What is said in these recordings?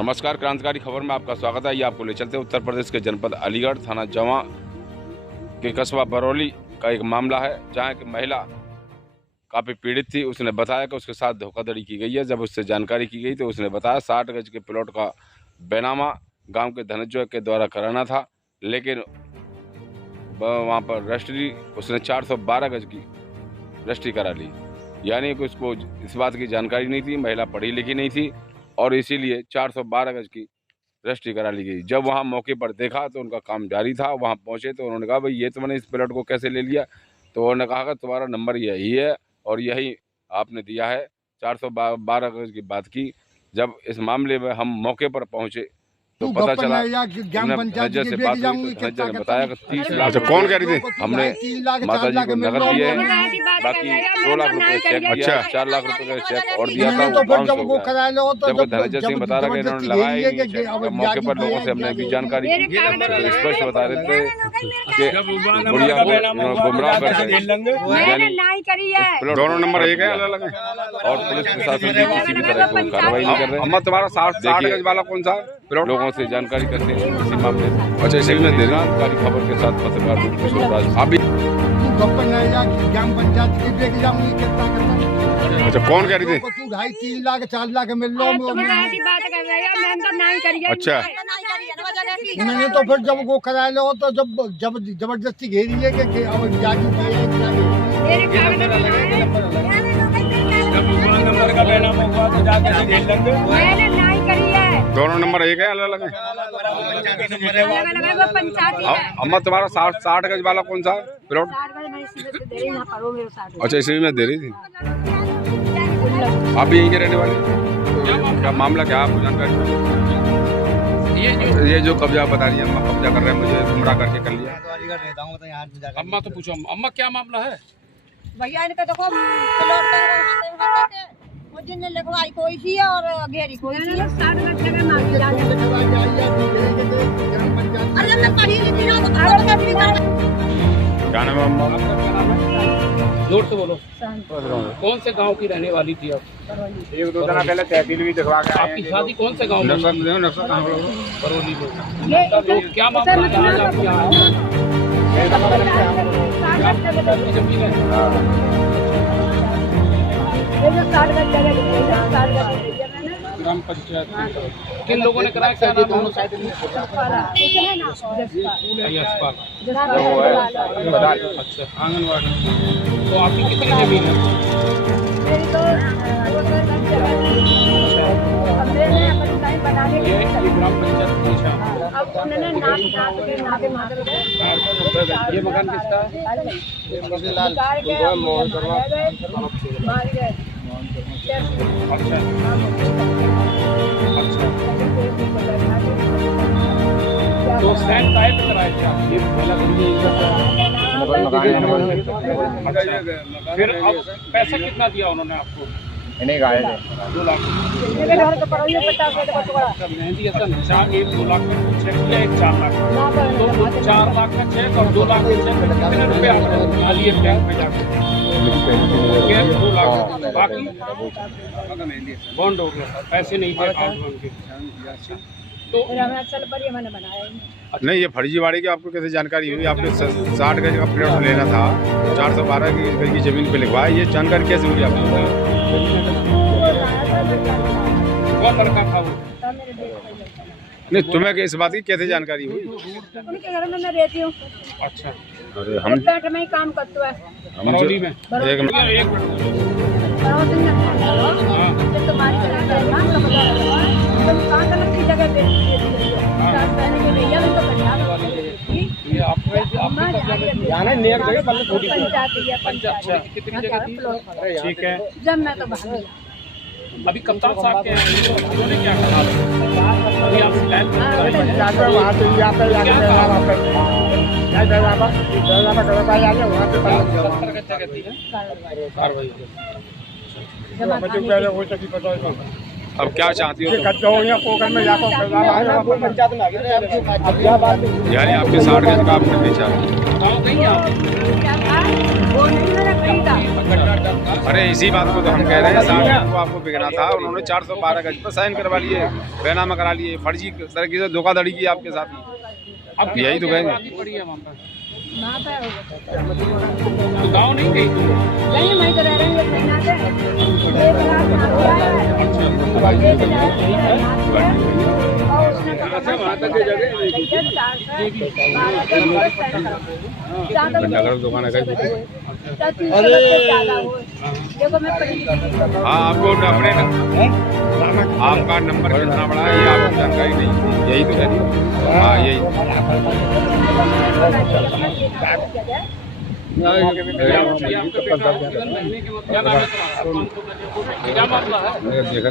नमस्कार, क्रांतिकारी खबर में आपका स्वागत है। ये आपको ले चलते हैं उत्तर प्रदेश के जनपद अलीगढ़, थाना जवां के कस्बा बरौली का एक मामला है, जहां की महिला काफ़ी पीड़ित थी। उसने बताया कि उसके साथ धोखाधड़ी की गई है। जब उससे जानकारी की गई तो उसने बताया 60 गज के प्लॉट का बैनामा गांव के धनंजय के द्वारा कराना था, लेकिन वहाँ पर रजिस्ट्री उसने 412 गज की रजिस्ट्री करा ली। यानी कि उसको इस बात की जानकारी नहीं थी, महिला पढ़ी लिखी नहीं थी और इसीलिए 412 गज की रजिस्ट्री करा ली गई। जब वहाँ मौके पर देखा तो उनका काम जारी था। वहाँ पहुँचे तो उन्होंने कहा, भाई ये तुमने इस प्लॉट को कैसे ले लिया? तो उन्होंने कहा कि तुम्हारा नंबर यही है और यही आपने दिया है। 412 गज की बात की। जब इस मामले में हम मौके पर पहुँचे तो पता चला, धनंजय से बात हुई तो धनंजय ने बताया कि 30 लाख। अच्छा, कौन कह रही थी? हमने माता जी को नगद दिए, बाकी 2 लाख रुपए चेक दिया, 4 लाख रुपए का चेक और दिया था। जब धनंजय सिंह बता रहे इन्होंने लगाया ही नहीं चेक। मौके पर लोगों से हमने भी जानकारी की, स्पष्ट बता रहे थे कि बुढ़िया को गुमराह करके दोनों नंबर एक है, अलग अलग, और पुलिस प्रशासन भी किसी भी तरह की कार्रवाई नहीं कर रहे। अम्मा तुम्हारा 60 गज वाला कौन सा प्लॉट? लोगों से जानकारी करते हैं इसी मामले में। अच्छा, इसी में दे देना। जानकारी खबर के साथ पत्रकार किशोर अभी अच्छा, कौन कह रही थी? 2.5-3 लाख 4 लाख मिल लो। अच्छा, मैंने तो फिर जब वो करा लो तो जब जबरदस्ती घेरी है कि अब जाके दोनों नंबर एक है, अलग अलग है। अम्मा तुम्हारा 60 गज वाला कौन सा प्लॉट? अच्छा, इसी में दे रही थी। आप भी यहीं के रहने वाले? तो क्या मामला क्या है, आपको जानकारी? ये जो कब्जा बता रही है अम्मा, कब्जा कर रहे हैं, मुझे गुमराह करके कर लिया। अम्मा तो पूछो, अम्मा क्या मामला है? भैया इनका देखो प्लॉट वो जिनने लिखवाई कोई सी है और घेरी कोई सी है। 60 गज जगह मांगी जाती है। अरे मैं पढ़ी लिखी ना, तो क्या नाम है अम्मा? जोर से बोलो। कौन से गांव की रहने वाली थी आप? 1-2 दिन पहले तहसील भी दिखवा के आपकी शादी कौन से गांव में? बरौली में। क्या मामला है आज आपके यहाँ? जमीन है। ग्राम पंचायत किन लोगों ने कराया? क्या नाम है? अच्छा, आंगनवाड़ी। तो आपकी कितनी जमीन है? ये ग्राम पंचायत ये मकान किसका है? अच्छा, तो स्टैंड टाइप पे कराए थे आप? फिर अब पैसा कितना दिया उन्होंने आपको? 2 लाख। मेहंदी हसन 2 लाख का चेक किया, 4 लाख। तो 4 लाख का चेक और 2 लाख का चेक कितने रुपए आपने लिए बैंक में जाकर? 2 लाख। बाकी बॉन्ड हो गया, पैसे नहीं थे अकाउंट के। तो मैंने बनाया नहीं, ये फर्जीवाड़े की आपको कैसे जानकारी हुई? आपने 60 गज का प्लॉट लेना था, 412 गज की जमीन पे लिखवाया, ये जानकारी कैसे हुई आपको? कौन लड़का था वो? नहीं, तुम्हें इस बात की कैसे जानकारी हुई? उनके घर में मैं रहती हूँ। अच्छा, अरे हम में ही काम करते हैं। बरौली में। एक कितनी जगह थी? ठीक है। जब मैं तो भाग अभी कप्तान साहब के उन्होंने क्या कहा? अभी आप शिकायत अब क्या चाहती हो? यानी आपके 60 गज का आप करना चाहते हैं? अरे इसी बात को तो हम कह रहे हैं, 60 गज को आपको बिकना था, उन्होंने 412 गज पर साइन करवा लिए, बैनामा करा लिए, फर्जी तरीके से धोखाधड़ी की आपके साथ में। अब यही तो कहेंगे। पड़ी है वहाँ पर तो गाँव नहीं गई तू? नहीं मैं तो रह रही हूँ महीना से 1 लाख और उसने नगर दुकान है देखो मैं पढ़ी हाँ, आपको अपने आपका नंबर कितना बड़ा है ये आपको जानकारी नहीं, यही तो कह रही हूँ। हाँ यही क्या मामला है? देखा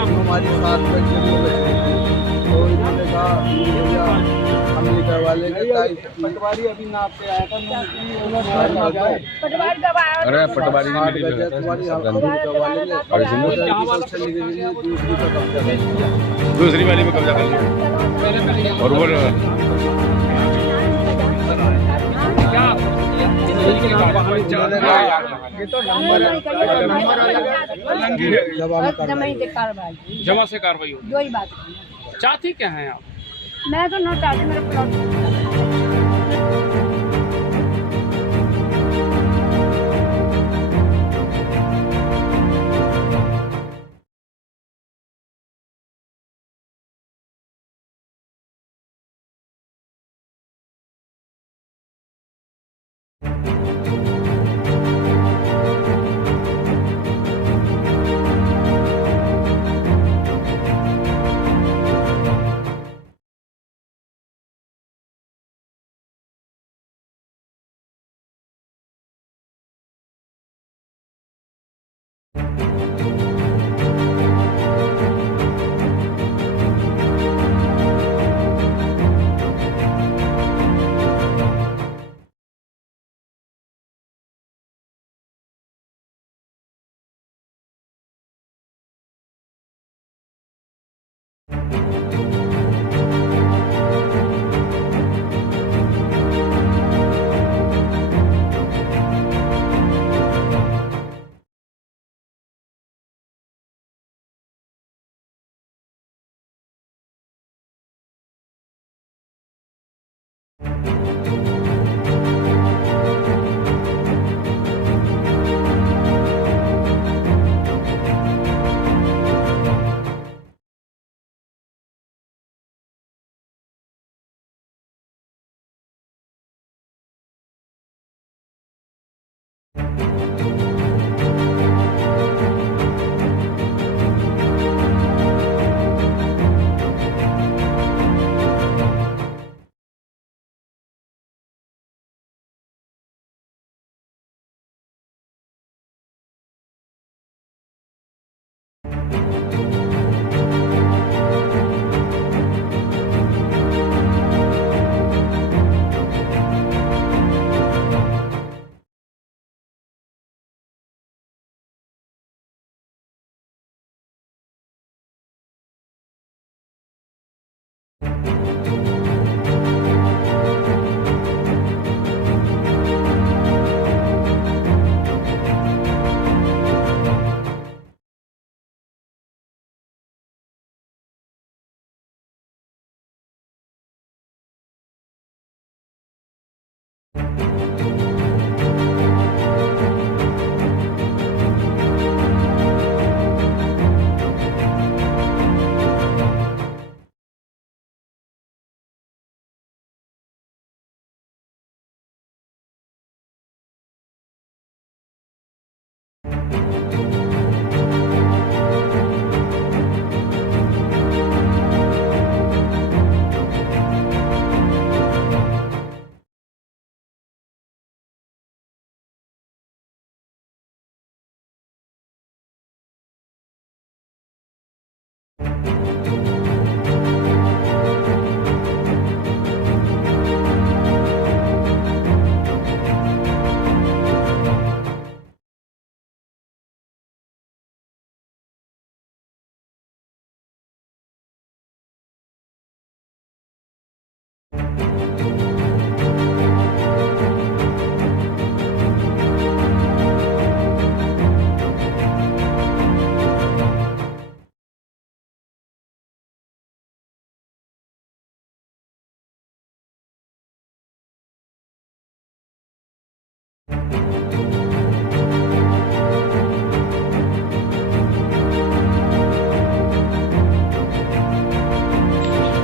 हमारी साथ में तो इन्होंने कहा भैया हम निकलवा लेंगे। पटवारी अभी नाप पे आया था, अरे पटवारी निकलवा लेंगे, दूसरी वाली में कब्जा कर लिया और वो जमा से कार्रवाई हो। दो ही बात चाहती क्या है आप? मैं तो नोट चाहती मेरा प्लॉट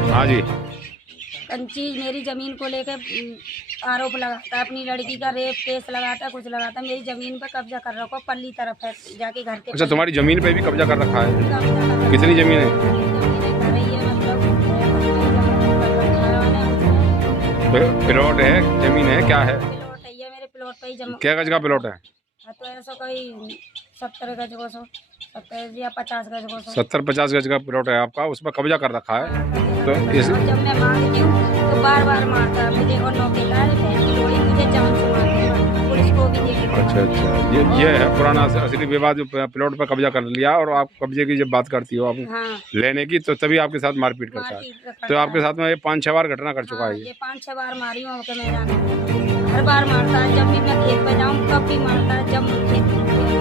हाँ जी। कंची मेरी जमीन को लेकर आरोप लगाता है, अपनी लड़की का रेप केस लगाता, कुछ लगाता, मेरी जमीन पर कब्जा कर रखा, पल्ली तरफ है जाके घर के। अच्छा, तुम्हारी जमीन पे भी कब्जा कर रखा है? कब्जा कर रखा। कितनी जमीन है? घर ही है, मतलब प्लॉट है, जमीन है, क्या है? प्लॉट है, ये मेरे प्लॉट पे ही जमा। क्या गज का प्लॉट है? तो ऐसा कोई 70 गज को 70 या 50 गज को 70-50 गज का प्लॉट है आपका, उस पर कब्जा कर रखा है। तो इस और जब मैं मांगती हूँ तो बार बार मारता है मुझे, और नौकेला है, बहन की लोड़ी मुझे जान से मारता, पुलिस को भी देख। अच्छा, ये है पुराना असली विवाद, जो प्लॉट पर कब्जा कर लिया, और आप कब्जे की जब बात करती हो आप हाँ, लेने की, तो तभी आपके साथ मारपीट करता है। तो आपके साथ में ये 5-6 बार घटना कर चुका है। ये 5-6 बार मारी हूँ कि मैं जाना, हर बार मारता है, जब भी मैं खेत पे जाऊँ तब भी मारता है, जब खेत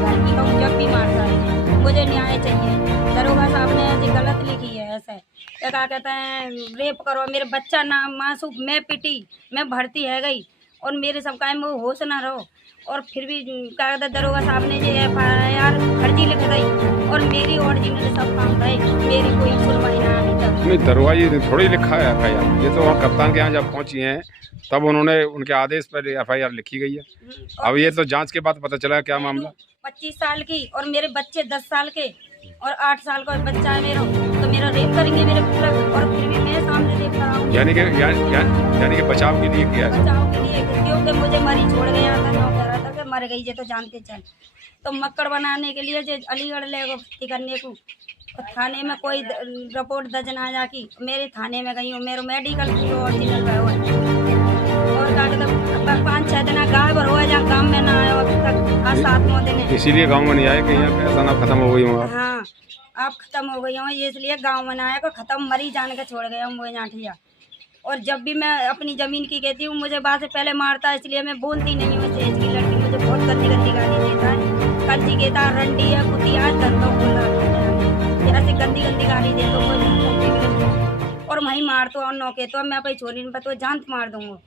घर की कहूँ जब भी मारता है। मुझे न्याय चाहिए। दरोगा साहब ने ऐसी गलत लिखी है, ऐसे क्या कहते हैं, रेप करो, मेरे बच्चा ना मासूम, मैं पिटी, मैं भर्ती है गई, और मेरे सब का में होश ना रहो, और फिर भी क्या कहते हैं, दरोगा साहब ने ये FIR फर्जी लिख दी, और मेरी ओरिजिनल सब काम गए, मेरी कोई सुनवाई ना अभी तक। नहीं, दरोगा ये थोड़ी लिखा है FIR, ये तो वहाँ कप्तान के यहाँ जब पहुँची हैं तब उन्होंने उनके आदेश पर FIR लिखी गई है। अब ये तो जांच के बाद पता चला क्या मामला। 25 साल की, और मेरे बच्चे 10 साल के और 8 साल का बच्चा है मेरा, तो मेरा रेप करेंगे मेरे पूरा, और फिर भी मैं सामने रेप कराऊंगी। यानी कि बचाव के लिए किया है। बचाव के लिए, क्योंकि मुझे मरी छोड़ गया था, नौ कह रहा था कि मर गई जे, तो जानते चल, तो मक्कड़ बनाने के लिए जो अलीगढ़ ले भर्ती करने को, तो थाने में कोई रिपोर्ट दर्ज ना जाकी, मेरे थाने में गई हूँ, मेरा मेडिकल ओरिजिनल है, और 5-6 दिन गायब हो गया, जहाँ काम में ना आया अभी तक, आज 7-9 दिन है। इसीलिए गाँव में नहीं आए कि यहाँ ऐसा ना खत्म हो गई हूँ। हाँ, आप खत्म हो गई हूँ, ये इसलिए गांव में ना आया को खत्म, मरी जान के छोड़ गया हूँ वो जाठिया। और जब भी मैं अपनी ज़मीन की कहती हूँ, मुझे बात से पहले मारता है, इसलिए मैं बोलती नहीं हूँ। सेज की लड़की मुझे बहुत गंदी गंदी गाली देता है, कंची कहता है, रंडी है, कुतिया है, धंधा बोल रहा, ऐसी गंदी गंदी गाली दे तो और वहीं मार तो, और नौके तो मैं अपनी छोरी पर तो जान मार दूँगा,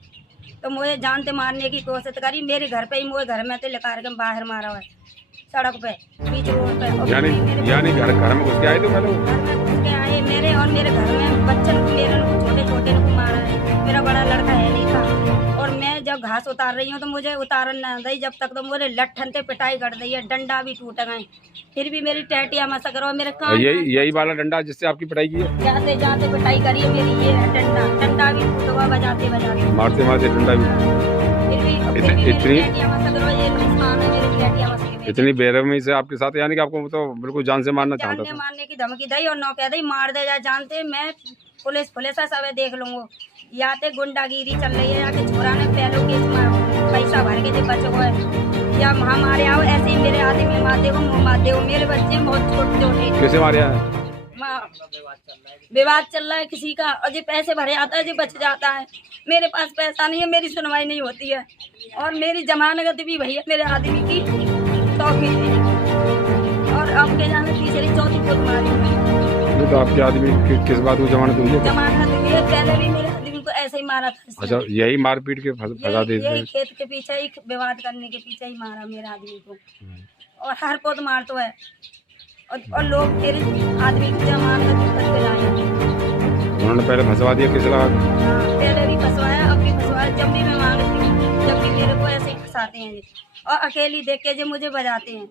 तो मुझे जानते मारने की कोशिश करी, मेरे घर पे ही, मुझे घर में तो लेकर के बाहर मारा हुआ है, सड़क पे, बीच रोड पे। यानी घर में घुस के आए तो पहले घर में घुस के आए मेरे, और मेरे घर में बच्चन को, मेरे को छोटे छोटे को मारा है, मेरा बड़ा लड़का है नहीं था, और मैं जब घास उतार रही हूँ तो मुझे उतारन ना दी, जब तक तो मुझे लट्ठन से पिटाई कर दी है, डंडा भी टूट गए, फिर भी मेरी टैटिया मसा करो, मेरे कान यही वाला डंडा जिससे आपकी पिटाई की है? जाते जाते पिटाई करी है मेरी, ये है डंडा भी टूट हुआ, बजाते बजाते, मारते मारते डंडा भी। इतनी बेरहमी से आपके साथ, यानी कि आपको तो बिल्कुल जान से मारना चाहता था? मारने की धमकी दी, और नौ कह दी मार दे जा, जानते मैं पुलिस सब देख लूंगा, या तो गुंडागिरी चल रही है, या कि छोरा ने पहले केस पैसा भर के जो बच गए, या हमारे आओ ऐसे ही मेरे आदमी मारते हो, मेरे बच्चे बहुत छोटे छोटे। कैसे मारे हैं? विवाद चल रहा है किसी का, और जो पैसे भरे आता है जो बच जाता है, मेरे पास पैसा नहीं है, मेरी सुनवाई नहीं होती है, और मेरी जमानत भी भैया मेरे आदमी की तौफीक है, और आपके जाने तीसरी चौथी खुद मारी है। तो आपके आदमी किस बात को जमानत हुई है? जमानत हुई है, पहले भी मेरे आदमी को ऐसे ही मारा था। अच्छा, यही मारपीट के फंसा दे? यही खेत के पीछे ही, विवाद करने के पीछे ही मारा मेरे आदमी को, और हर पोत मार तो है, और लोग फिर आदमी की जमानत करके लाए, उन्होंने पहले फंसवा दिया, किस लगा? पहले भी फंसवाया, अब भी फंसवाया, जब भी मैं मांगती हूँ, जब भी मेरे को ऐसे ही फंसाते हैं, और अकेली देख के जो मुझे बजाते हैं,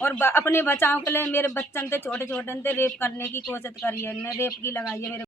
और अपने बचाव के लिए मेरे बच्चन थे छोटे छोटे थे, रेप करने की कोशिश करी है, रेप की लगाई है मेरे